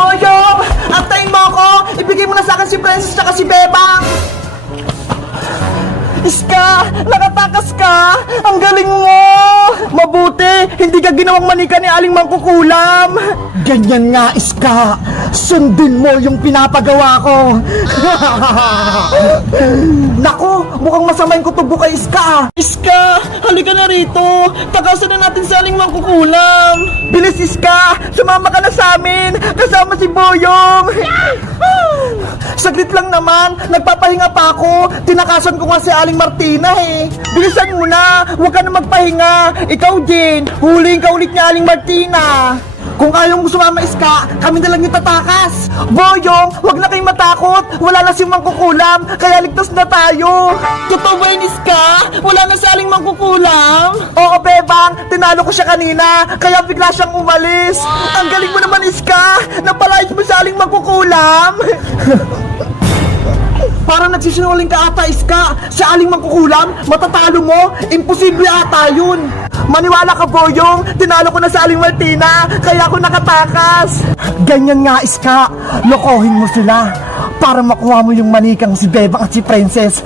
Boyong! Antayin mo ako! Ibigay mo na sa akin si Princess tsaka si Bebang! Iska! Nakatakas ka! Ang galing mo! Mabuti! Hindi ka ginawang manika ni Aling Mangkukulam! Ganyan nga, Iska! Sundin mo yung pinapagawa ko! Naku! Mukhang masama yung kutubo kay Iska! Iska! Halika na rito! Takasan na natin si Aling Mangkukulam! Bilis, Iska! Sumama ka na sa amin! Kasama si Boyong! Saglit lang naman! Nagpapahinga pa ako! Tinakasan ko nga si Aling Martina eh! Bilisan mo na! Huwag ka na magpahinga! Ikaw din! Huliin ka ulit niya Aling Martina! Kung ayaw mo sumama, Iska, kami na lang yung tatakas! Boyong, huwag na kayong matakot! Wala na si Mangkukulam, kaya ligtas na tayo! Totoo ba yun, Iska? Wala na si Aling Mangkukulam? Oo, Bebang, tinalo ko siya kanina, kaya bigla siyang umalis! Ang galing mo naman, Iska! Napalayas mo si Aling Mangkukulam! Parang nagsisinungaling ka ata, Iska! Si Aling Mangkukulam, matatalo mo? Imposible ata yun! Maniwala ka, Boyong! Tinalo ko na sa Aling Martina, kaya ako nakatakas! Ganyan nga, Iska! Lokohin mo sila para makuha mo yung manikang si Bebang at si Princess!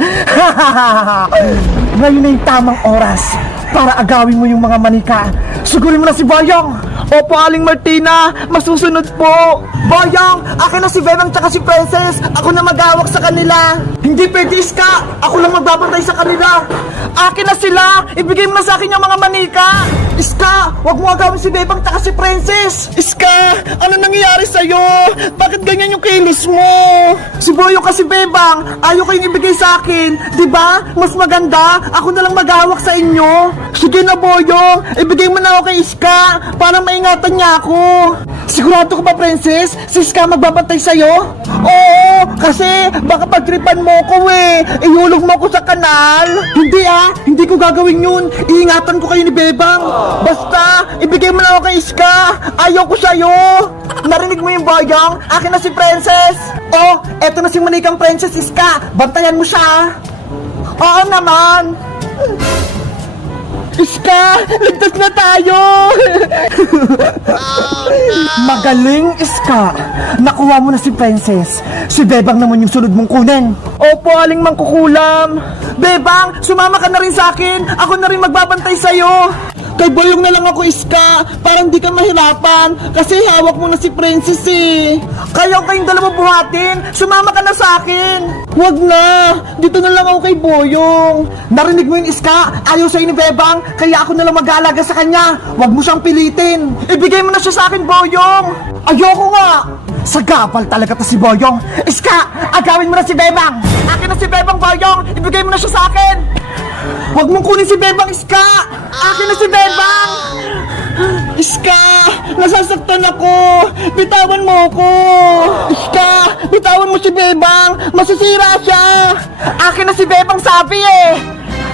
Ngayon na yung tamang oras para agawin mo yung mga manika! Sigurin mo na si Boyong! Opo, Aling Martina! Masusunod po! Boyong! Akin na si Bebang tsaka si Princess! Ako na mag-awak sa kanila! Hindi pwede, Iska! Ako lang magbabantay sa kanila! Akin na sila! Ibigay mo na sa akin yung mga manika! Iska! Huwag mo agawin si Bebang tsaka si Princess! Iska! Ano nangyayari sa'yo? Bakit ganyan yung kilos mo? Si Boyong kasi Bebang! Ayaw kayong ibigay sa akin! Diba? Mas maganda! Ako na lang mag-awak sa inyo! Sige na, Boyong! Ibigay mo na ako kay Iska! Para maingatan niya ako! Sigurado ka ba, Princess? Si Iska magbabantay sa'yo? Oo! Kasi baka pagtripan mo ko eh! Ihulog mo ko sa kanal! Hindi ah! Hindi ko gagawin yun! Iingatan ko kayo ni Bebang! Basta! Ibigay mo na ako kay Iska! Ayaw ko sa'yo! Narinig mo yung Boyong? Akin na si Princess! Oh! Eto na si manikang Princess, Iska! Bantayan mo siya! Oo naman! Iska! Ligtas na tayo! Magaling, Iska! Nakuha mo na si Princess. Si Bebang naman yung sunod mong kunin. Opo, Aling Mangkukulam. Bebang, sumama ka na rin sa akin. Ako na rin magbabantay sa'yo. Kay Boyong na lang ako, Iska, parang di ka mahirapan kasi hawak mo na si Princess eh. Kayo kayong dalawa buhatin, sumama ka na sa akin. Huwag na, dito na lang ako kay Boyong. Narinig mo yun, Iska, ayaw sa'yo ni Bebang, kaya ako na lang mag-aalaga sa kanya. Huwag mo siyang pilitin. Ibigay mo na siya sa akin, Boyong. Ayoko nga. Sagapal talaga to si Boyong. Iska, agawin mo na si Bebang. Akin na si Bebang, Boyong. Ibigay mo na siya sa akin. Huwag mong kunin si Bebang, Iska. Akin na si Bebang. Iska, nasasaktan ako. Bitawan mo ako. Iska, bitawan mo si Bebang. Masisira siya. Akin na si Bebang, sabi eh.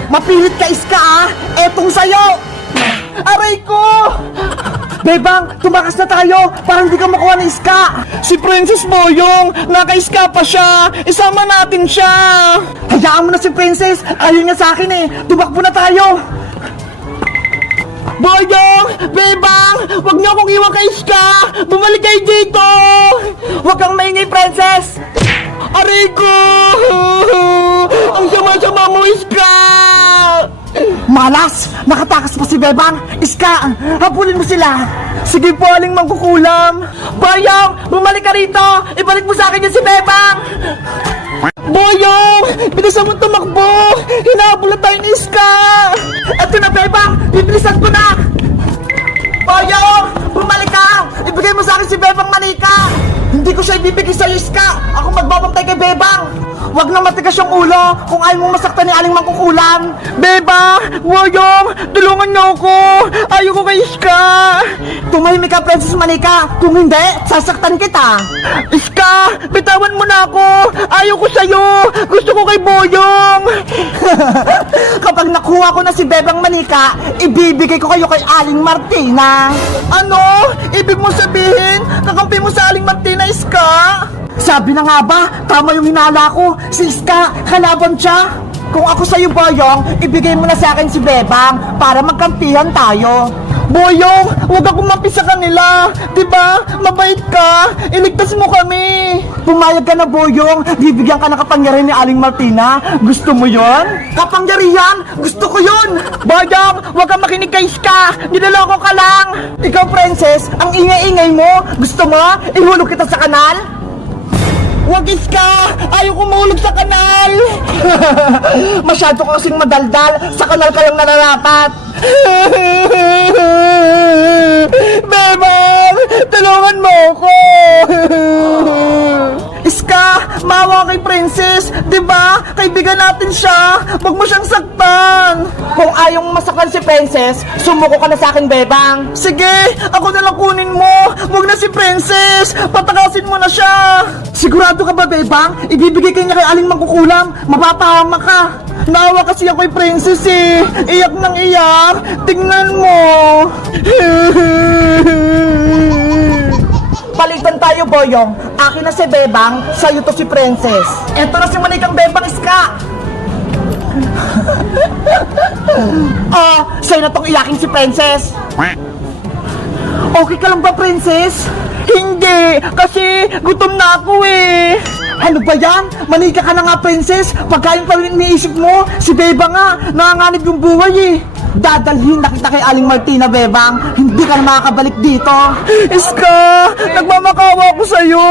Mapilit ka, Iska ah. Etong sayo. Aray ko. Bebang, tumakas na tayo para hindi ka makuha ng Iska. Si Princess Boyong, naka-Iska pa siya. Isama natin siya. Hayaan mo na si Princess. Ayaw niya sa akin eh. Tumakbo na tayo. Boyong! Bebang! Huwag niyo akong iwan kay Iska! Bumalik kayo dito! Huwag kang maingay, Princess! Aray ko! Ang sama-sama mo, Iska! Malas! Nakatakas pa si Bebang! Iska! Habulin mo sila! Sige po, Aling Mangkukulam! Boyong! Bumalik ka rito! Ibalik mo sa akin yan si Bebang! Boyong! Bilisan mo tumakbo! Hinahabol na tayo ni Iska! Eto na, Bebang! Bibilisan ko na! Boyong! Bumalik ka! Ibigay mo sa akin si Bebang manika! Hindi ko siya ibibigay sa'yo, Iska! Ako magbabantay kay Bebang! Huwag na matigas yung ulo kung ayaw mong masaktan ni Aling Mangkukulam! Bebang! Boyong! Tulungan niyo ako! Ayaw ko kay Iska! Tumahimik ka, Princess Manika! Kung hindi, sasaktan kita! Iska! Bitawan mo na ako! Ayaw ko sa'yo! Gusto ko kay Boyong! Kapag nakuha ko na si Bebang Manika, ibibigay ko kayo kay Aling Martina! Ano? Ibig mo sabihin, kakampi mo sa Aling Martina, Iska? Sabi na nga ba, tama yung hinala ko. Si Iska, kalaban siya. Kung ako sa'yo, Boyong, ibigay mo na sa akin si Bebang para magkampihan tayo. Boyong, huwag akong mapi sa kanila. Diba? Mabait ka. Iligtas mo kami. Pumayag ka na, Boyong. Bibigyan ka ng kapangyarihan ni Aling Martina. Gusto mo yon? Kapangyarihan? Gusto ko yon. Boyong, huwag kang makinig kay Iska. Niloloko ka lang. Ikaw, Princess, ang ingay-ingay mo. Gusto mo? Ihulog kita sa kanal? Wag, Iska! Ayaw ko mahulog sa kanal! Masyado ka kasing madaldal. Sa kanal ka lang nararapat. Bebang! Tulungan mo ako! Iska! Maawa kay Princess! Diba? Kaibigan natin siya! Huwag mo siyang saktan! Kung ayaw mong masaktan si Princess, sumuko ka na sa akin, Bebang! Sige! Ako na lang kunin mo! Huwag na si Princess! Patakasin mo na siya! Sigurado ka ba, Bebang? Ibibigay ka niya kay Aling Mangkukulam! Mapapahama ka! Naawa kasi ako kay Princess eh! Iyak nang iyak! Tingnan mo! Palitan tayo, Boyong. Akin na si Bebang, sa'yo to si Princess. Eto na si manikang Bebang, Iska. Sa'yo na tong iyakin si Princess. Okay ka lang ba, Princess? Hindi, kasi gutom na ako eh. Ano ba yan? Manika ka na nga, Princess. Pagkain pa rin iniisip mo, si Bebang nga, nanganganib yung buhay eh. Dadalhin na kita kay Aling Martina, Bebang. Hindi ka na makakabalik dito. Iska, nagmamakawa ko sa'yo.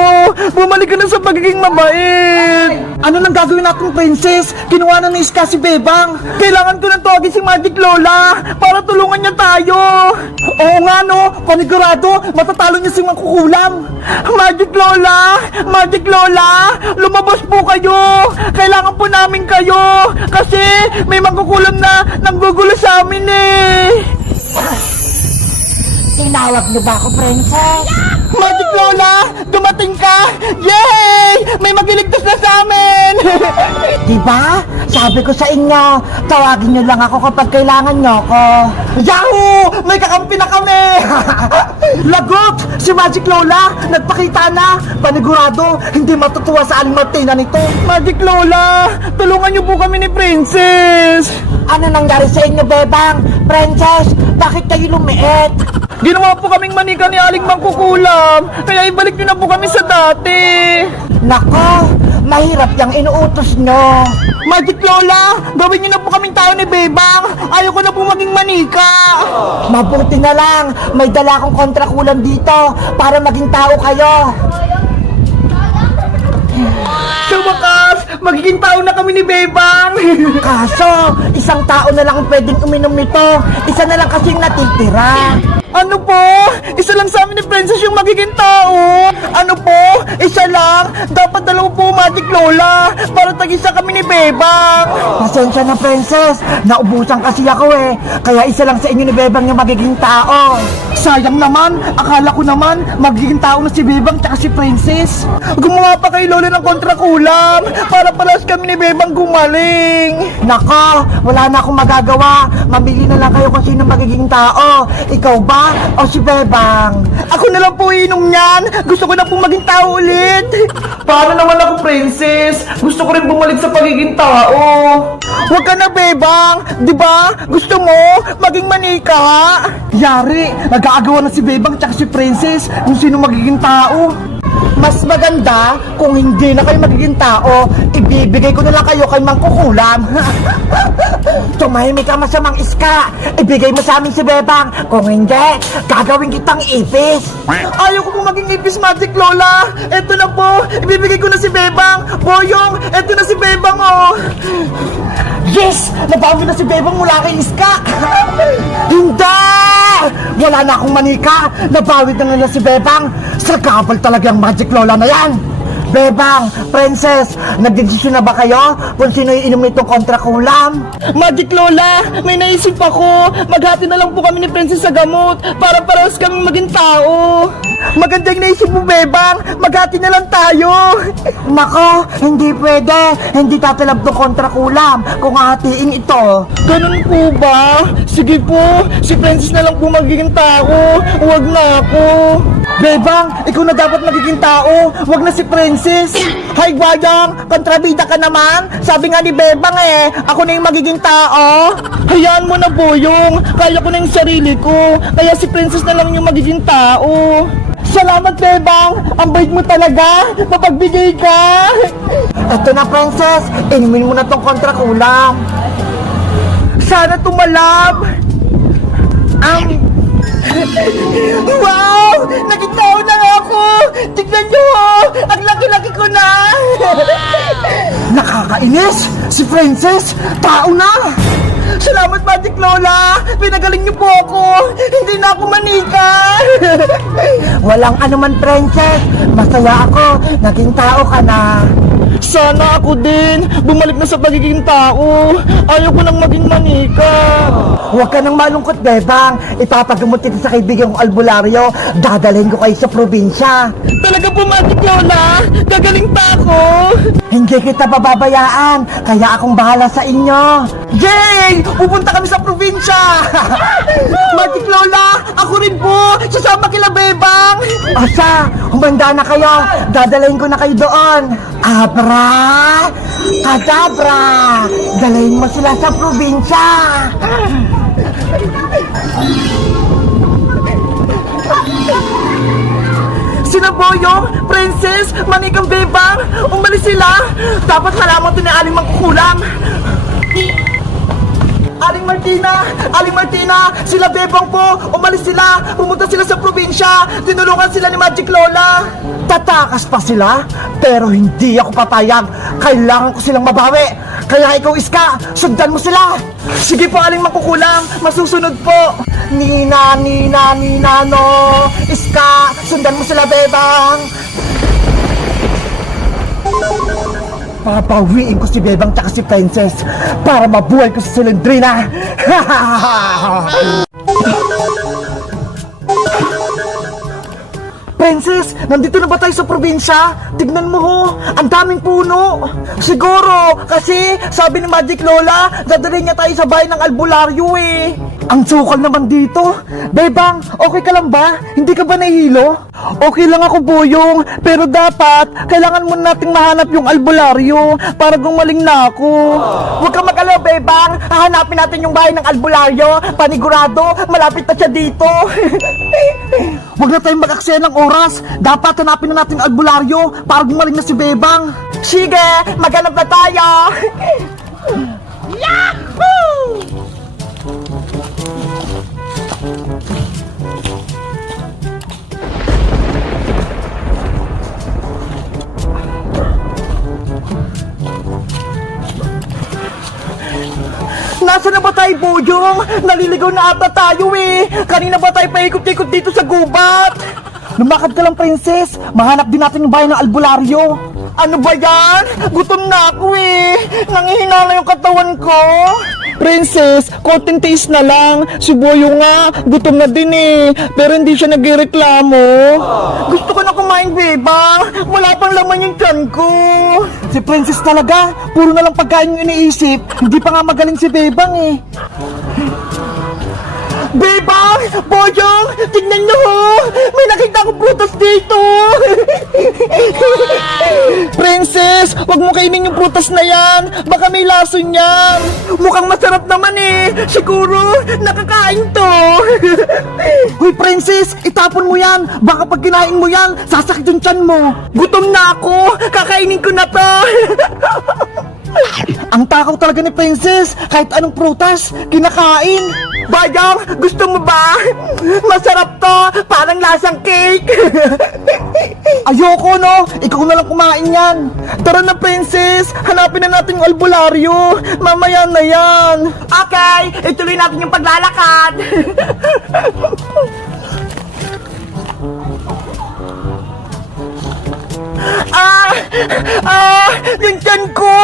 Bumalik ka na sa pagiging mabait. Ano nang gagawin natin, Princess? Kinuha na ni Iska si Bebang. Kailangan ko nang tawagin si Magic Lola para tulungan niya tayo. Oo nga no, panigurado, matatalo niya si Mangkukulam. Magic Lola! Magic Lola! Lumabas po kayo! Kailangan po namin kayo! Kasi may Mangkukulam na nanggugulo sa amin eh! Tinawag niyo ba ako, Princess? Magic Lola! Dumating ka! Yay! May magliligtas na sa amin! Diba? Sabi ko sa inyo, tawagin niyo lang ako kapag kailangan niyo ako. Yahoo! May kakampi na kami! Lagot! Si Magic Lola! Nagpakita na! Panigurado, hindi matutuwa sa Aling Martina nito! Magic Lola! Tulungan niyo po kami ni Princess! Ano nangyari sa inyo, Bebang? Princess, bakit kayo lumiit? Ginawa po kaming manika ni Aling Mangkukulam! Kaya ibalik niyo na po kami sa dati! Nako, mahirap yung inuutos nyo. Magic Lola! Gawin niyo na po kaming tao ni Bebang! Ayoko na po maging manika! Mabuti na lang, may dala akong kontrakulam dito para maging tao kayo. Sa wakas, magiging tao na kami ni Bebang! Kaso, isang tao na lang ang pwedeng uminom nito. Isa na lang kasing natitira. Ano po? Isa lang sa amin ni Princess yung magiging tao? Ano po? Isa lang? Dapat dalawa po, Magic Lola, para tag-isa kami ni Bebang! Pasensya na, Princess. Naubusan kasi ako eh. Kaya isa lang sa inyo ni Bebang yung magiging tao. Sayang naman, akala ko naman magiging tao na si Bebang tsaka si Princess. Gumawa pa kay Lola ng kontrakulam para palas kami ni Bebang gumaling. Nako, wala na akong magagawa. Mamili na lang kayo kung sino magiging tao. Ikaw ba o si Bebang? Ako na lang po inom niyan. Gusto ko na po maging tao ulit. Paano naman ako, Princess? Gusto ko rin bumalik sa pagiging tao. Huwag ka na, Bebang. Di ba? Gusto mo maging manika? Yari, nag-aagawa na si Bebang tsaka si Princess kung sino magiging tao. Mas maganda kung hindi na kayo magiging tao, ibibigay ko na lang kayo kay Mangkukulam. Tumahimik ka, masamang Iska. Ibigay mo sa amin si Bebang. Kung hindi, gagawin kitang ipis. Ayaw ko po maging ipis, Magic Lola. Eto na po, ibibigay ko na si Bebang. Boyong, eto na si Bebang, oh. Yes! Nabawi na si Bebang mula kay Iska. Hindi! Wala na akong manika. Nabawi na nila si Bebang. Sagabal talaga ang Magic Lola na yan. Bebang, Princess, nagdesisyon na ba kayo kung sino yung inom nitong kontrakulam? Magic Lola, may naisip ako. Maghati na lang po kami ni Princess sa gamot para parehas kaming maging tao. Maganda yung naisip mo, Bebang. Maghati na lang tayo. Nako, hindi pwede. Hindi tatalab tong kontrakulam kung hahatiin ito. Ganun po ba? Sige po, si Princess na lang po magiging tao. Huwag na ako. Bebang, ikaw na dapat magiging tao, wag na si Princess. Hay, Guayang, kontrabida ka naman. Sabi nga ni Bebang ako na yung magiging tao. Hayaan mo na, Boyong. Kaya ko na yung sarili ko. Kaya si Princess na lang yung magiging tao. Salamat, Bebang. Ang bait mo talaga. Mapagbigay ka. Eto na, Princess. Inumin mo na tong kontra kulam. Sana tumalab. Wow! Naging tao na nga ako! Tignan nyo! Ang laki-laki ko na! Nakakainis! Si Princess, tao na! Salamat, Magic Lola! Pinagaling niyo po ako! Hindi na ako manika! Walang anuman, Princess. Masaya ako. Naging tao ka na. Sana ako din! Bumalik na sa pagiging tao! Ayaw ko nang maging manika! Huwag ka nang malungkot, Bebang. Ipapagamot kita sa kaibigan kong albularyo. Dadalhin ko kayo sa probinsya. Talaga po, Magic Lola! Gagaling pa ako! Hindi kita bababayaan. Kaya akong bahala sa inyo. Yay! Pupunta kami sa probinsya! Magic Lola! Ako rin po! Sasama kila Bebang! Asa, humanda na kayo. Dadalhin ko na kayo doon. Abra! Kadabra! Dalhin mo sila sa probinsya! Sina Boyong, Princess, Manikang Bebang, umalis sila! Dapat malaman to ni Aling Mangkukulam! Aling Martina, sila Bebang po, umalis sila, pumunta sila sa probinsya, tinulungan sila ni Magic Lola. Tatakas pa sila, pero hindi ako papayag. Kailangan ko silang mabawi. Kaya ikaw, Iska, sundan mo sila. Sige po, Aling Mangkukulam, masusunod po. Nina, no. Iska, sundan mo sila, Bebang. Papawiin ko si Bebang tsaka si Princess para mabuhay ko si Silendrina. Princess, nandito na ba tayo sa probinsya? Tignan mo ho, ang daming puno. Siguro, kasi sabi ni Magic Lola, dadalhin niya tayo sa bahay ng albularyo Ang sukal naman dito. Bebang, okay ka lang ba? Hindi ka ba nahihilo? Okay lang ako, Boyong, pero dapat kailangan muna nating mahanap yung albularyo para gumaling na ako. Huwag kang mag-alala, Bebang. Hahanapin natin yung bahay ng albularyo. Panigurado, malapit na siya dito. Huwag na tayong mag-aksaya ng oras. Dapat hanapin na natin yung albularyo para gumaling na si Bebang. Sige, maghanap na tayo. Yahoo! Nasaan na ba tayo, Boyong? Naliligaw na ata tayo Kanina ba tayo paikot-ikot dito sa gubat? Lumakad ka lang, Princess. Mahanap din natin yung bahay ng albularyo. Ano ba yan? Gutom na ako Nangihina na yung katawan ko. Princess, konting taste na lang. Si Boyong nga, gutom na din Pero hindi siya nagreklamo. Gusto ko na kumain, Bebang. Wala pang laman yung tiyan ko. Si Princess talaga, puro na lang pagkain yung iniisip. Hindi pa nga magaling si Bebang Bebang! Boyong! Tignan nyo May nakita akong prutas dito! Princess! Huwag mo kainin yung prutas na yan! Baka may lason yan! Mukhang masarap naman Siguro, nakakain to! Hoy, Princess! Itapon mo yan! Baka pag kinain mo yan, sasakit yung tiyan mo! Gutom na ako! Kakainin ko na to! Ang takaw talaga ni Princess! Kahit anong prutas, kinakain! Bayang, gusto mo ba? Masarap to, parang lasang cake. Ayoko no, ikaw na lang kumain yan. Tara na, Princess, hanapin na natin yung albularyo. Mamaya na yan. Okay, ituloy natin yung paglalakad. Yung tiyan ko!